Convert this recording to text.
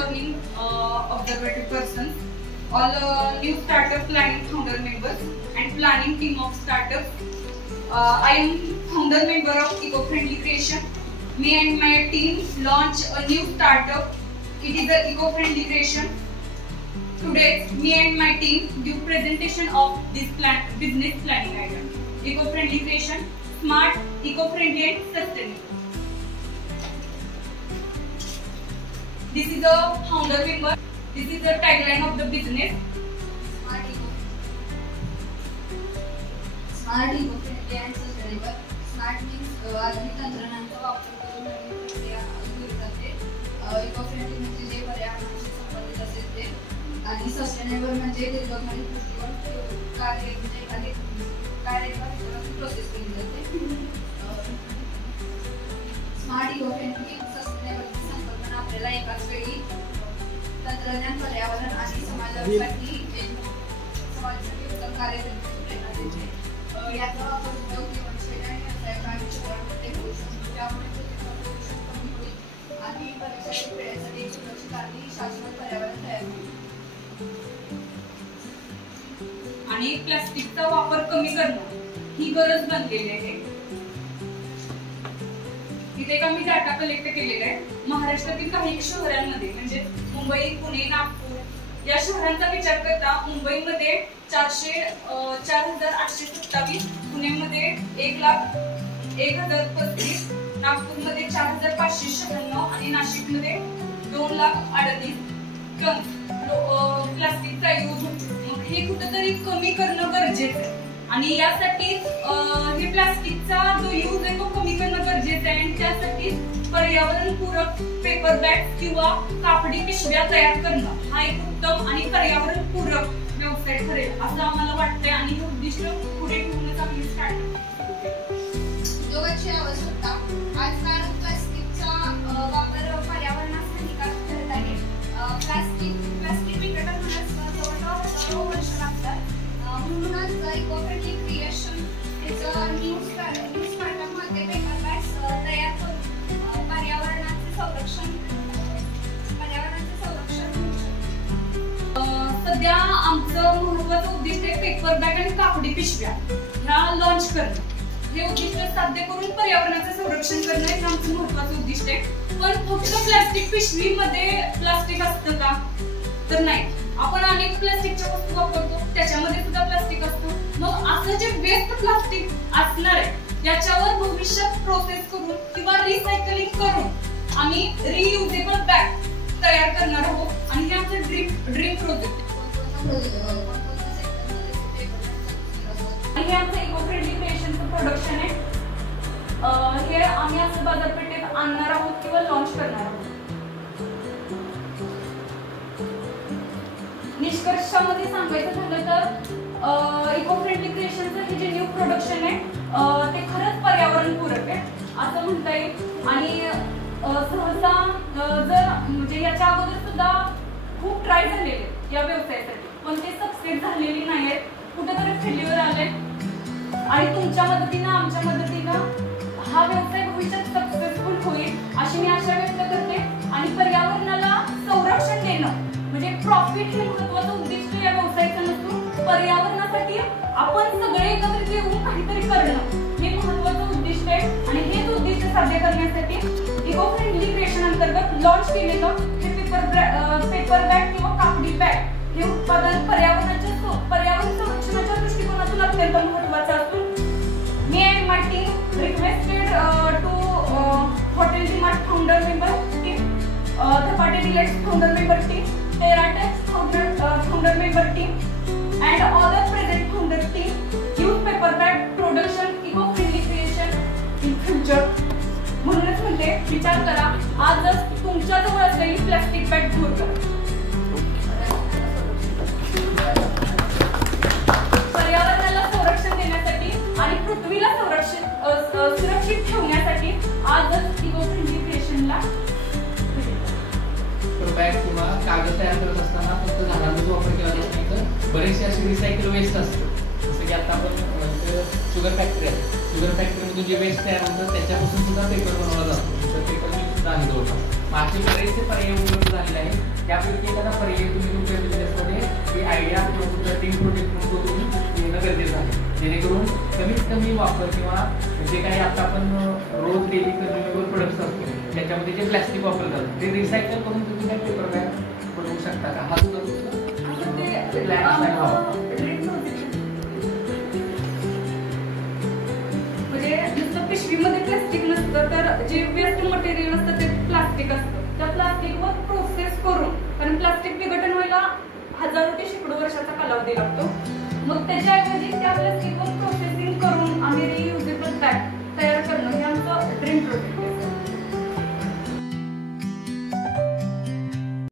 morning, observative persons, all new startup planning founder members and planning team of startups. I am founder member of Eco-Friendly Creation. Me and my team launch a new startup. It is a Eco-Friendly Creation. Today, me and my team give presentation of this business planning item. Eco-Friendly Creation, smart, eco-friendly and sustainable. This is a founder member. This is the tagline of the business. Smart, eco-friendly and sustainable. Smart means आधुनिक तंत्रज्ञानाचा वापर करून नवीन प्रक्रिया केली जाते. Eco friendly म्हणजे जे पर्यावरणाशी संबंधित असेल ते, आणि सस्टेनेबल म्हणजे दीर्घकालीन दृष्टीकोन कार्यप्रणाली प्रोसेस केली जाते. स्मार्ट, इको-फ्रेंडली, सस्टेनेबल संकल्पना आपल्याला एकाच वेळी तंत्रज्ञान, पर्यावरण आणि समाजासाठी उत्तम कार्य करण्याची प्रेरणा देते. याचा वापर उद्योग, जीवनशैली आणि व्यवसायाच्या क्षेत्रामध्ये होऊ शकतो, ज्यामुळे प्रदूषण कमी होईल आणि भविष्यातील पिढ्यांसाठी सुरक्षित आणि शाश्वत पर्यावरण तयार होईल. आणि प्लास्टिकचा वापर कमी करणं ही गरज बनलेली आहे. इथे का मी डाटा कलेक्ट केलेला आहे. महाराष्ट्रातील काही शहरांमध्ये म्हणजे मुंबई, पुणे, नागपूर या शहरांचा विचार करता मुंबईमध्ये 4,827, पुण्यामध्ये 1,01,035, नागपूरमध्ये 4,596 आणि नाशिकमध्ये 2,38,000 टन प्लास्टिकचा यूज होतो. मग हे कुठेतरी कमी करणं गरजेचं आहे आणि यासाठी हे प्लास्टिकचा जो यूज आहे तो कमी करणं गरजेचं आहे आणि त्यासाठी पर्यावरणपूरक पेपर बॅग किंवा कापडी पिशव्या तयार करणं हा एक उत्तम आणि पर्यावरणपूरक व्यवसाय ठरेल असं आम्हाला वाटतंय आणि हे उद्दिष्ट पुढे ठेवूनच आम्ही स्टार्ट करतो. उद्योगाची आवश्यकता. आजकाल प्लास्टिकचा वापर पर्यावरणास हानिकारक ठरत आहे. प्लास्टिक विघटन होण्यास जवळजवळ हजारो वर्ष लागतात. म्हणूनच इको-फ्रेंडली क्रिएशन न्यू स्टार्टअपमध्ये पेपर बॅग्स तयार करून पर्यावरणाचे संरक्षण सध्या आमचं महत्त्वाचं उद्दिष्ट आहे पेपर बॅग आणि कापडी पिशव्या ह्या लॉन्च करणं. हे उद्दिष्ट साध्य करून पर्यावरणाचे संरक्षण करणं हे आमचं महत्त्वाचं उद्दिष्ट आहे. पण फक्त प्लास्टिक पिशवीमध्ये प्लास्टिक असतं का? तर नाही. आपण अनेक प्लास्टिकच्या वस्तू वापरतो, त्याच्यामध्ये सुद्धा प्लास्टिक असतं. मग असं जे वेस्ट प्लास्टिक असणार आहे त्याच्यावर भविष्यात प्रोसेस करून किंवा रिसायकलिंग करून आम्ही रियुजेबल बॅग तयार करणार आहोत आणि हे आमचं ड्रीम प्रोजेक्ट आहे. हे आमचं इको-फ्रेंडली क्रिएशनचं प्रोडक्शन आहे. हे आम्ही असं बाजारपेठेत आणणार आहोत किंवा लॉन्च करणार आहोत. निष्कर्षामध्ये सांगायचं झालं तर इको-फ्रेंडली क्रिएशनचं हे जे न्यू प्रोडक्शन आहे ते खरंच पर्यावरणपूरक आहे असं म्हणता येईल. आणि सहसा जर म्हणजे याच्या अगोदर सुद्धा खूप ट्राय झालेले या व्यवसायासाठी पण ते सक्सेस झालेली नाही आहेत. कुठेतरी फेल्युअर आले आणि तुमच्या मदतीनं आमच्या मदतीनं हा व्यवसाय भविष्यात सक्सेसफुल होईल अशी मी आशा व्यक्त करते. आणि पर्यावरणाला संरक्षण देणं म्हणजे प्रॉफिट हे महत्त्वाचं उद्दिष्ट या व्यवसायाचं नसून पर्यावरणासाठी आपण सगळे एकत्रित येऊन काहीतरी करणं हे महत्त्वाचं उद्दिष्ट आहे. आणि हेच उद्दिष्ट साध्य करण्यासाठी इको-फ्रेंडली क्रिएशन अंतर्गत लॉन्च केलेलं हे पेपर बॅग किंवा कापडी बॅग हे उत्पादन पर्यावरण संरक्षणाच्या दृष्टिकोनातून अत्यंत महत्त्वाचं असून मी and my team requested to hotel DMart founder member team, Dhapate delights founder member team, Teratex founder member team and other present founder team use paper bag production eco-friendly creation in future. म्हणूनच म्हणते विचार करा आजच तुमच्या जवळ असलेली plastic bag दूर करा. पर्यावरणाला संरक्षण देण्यासाठी आणि पृथ्वीला सुरक्षित ठेवण्यासाठी आजच इको-फ्रेंडली क्रिएशनला बॅग किंवा कागद तयार करत असताना फक्त झाडांचा वापर केला जातो. बरेचसे असे रिसायकल वेस्ट असतं जसं की आता आपण शुगर फॅक्टरी आहे, शुगर फॅक्टरीमधून जे वेस्ट तयार होतं त्याच्यापासून सुद्धा पेपर बनवला जातो, तर पेपर मिल सुद्धा आहे जवळपास. असे बरेचसे पर्याय उपलब्ध झालेले आहेत. त्यापैकी एखादा पर्याय तुम्ही तुमच्या बिझनेसमध्ये ही आयडिया किंवा तुमच्या टीम प्रोजेक्ट म्हणून तुम्ही येणं गरजेचं आहे, जेणेकरून कमीत कमी वापर किंवा जे काही आता आपण रोज डेली कन्झ्युमेबल प्रोडक्ट्स असतो त्याच्यामध्ये जे प्लॅस्टिक वापरलं जातं ते रिसायकल करून तुम्ही काय पेपर बॅग बनवू शकता का? हा सुद्धा म्हणजे नुसतं पिशवीमध्ये प्लास्टिक नसतं, तर जे वेस्ट मटेरियल असतं ते प्लास्टिक असतं. त्या प्लास्टिकवर प्रोसेस करून, कारण प्लास्टिक विघटन व्हायला हजारो ते शेकडो वर्षाचा कालावधी लागतो, मग त्याच्याऐवजी त्या प्लास्टिकवर प्रोसेसिंग करून आम्ही